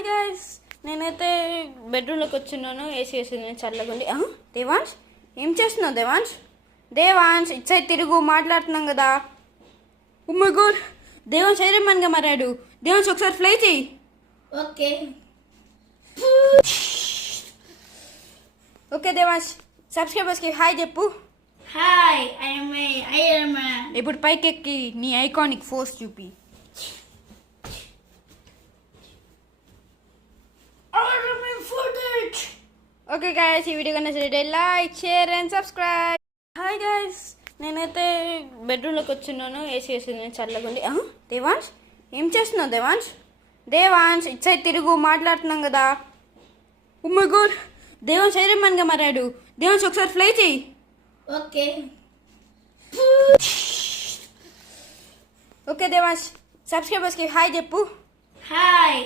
Hi guys, నేనైతే బెడ్రూమ్లోకి వచ్చిన్నాను. AC వేసింది చల్లగుండి. దేవాంశ్, ఏం చేస్తున్నావు దేవాంశ్? దేవాంశ్ ఇటు సైడ్ తిరుగు, మాట్లాడుతున్నాం కదా. ఓ మై గాడ్, దేవాంశ్ ఐరన్గా మారాడు. దేవాంశ్ ఒకసారి ఫ్లై చెయ్యి. ఓకే ఓకే దేవాంశ్, సబ్స్క్రైబర్స్కి హాయ్ చెప్పు. హాయ్ ఐఎమ్ ఇప్పుడు పైకెక్కి నీ ఐకానిక్ ఫోర్స్ చూపి. ఓకే గైస్, ఈ వీడియో కన్నా సరే like, share and subscribe. Hi guys, నేనైతే బెడ్రూమ్లోకి వచ్చిన్నాను. ఏసీ వేసింది చల్లగుండి. దేవాంశ్, ఏం చేస్తున్నావు దేవాంశ్? దేవాంశ్ ఇటు సైడ్ తిరుగు, మాట్లాడుతున్నాం కదా. ఓ మై గాడ్, దేవాంశ్ ఐరన్గా మారాడు. దేవాంశ్ ఒకసారి ఫ్లై చెయ్యి. ఓకే ఓకే దేవాంశ్, సబ్స్క్రైబర్స్కి హాయ్ చెప్పు. హాయ్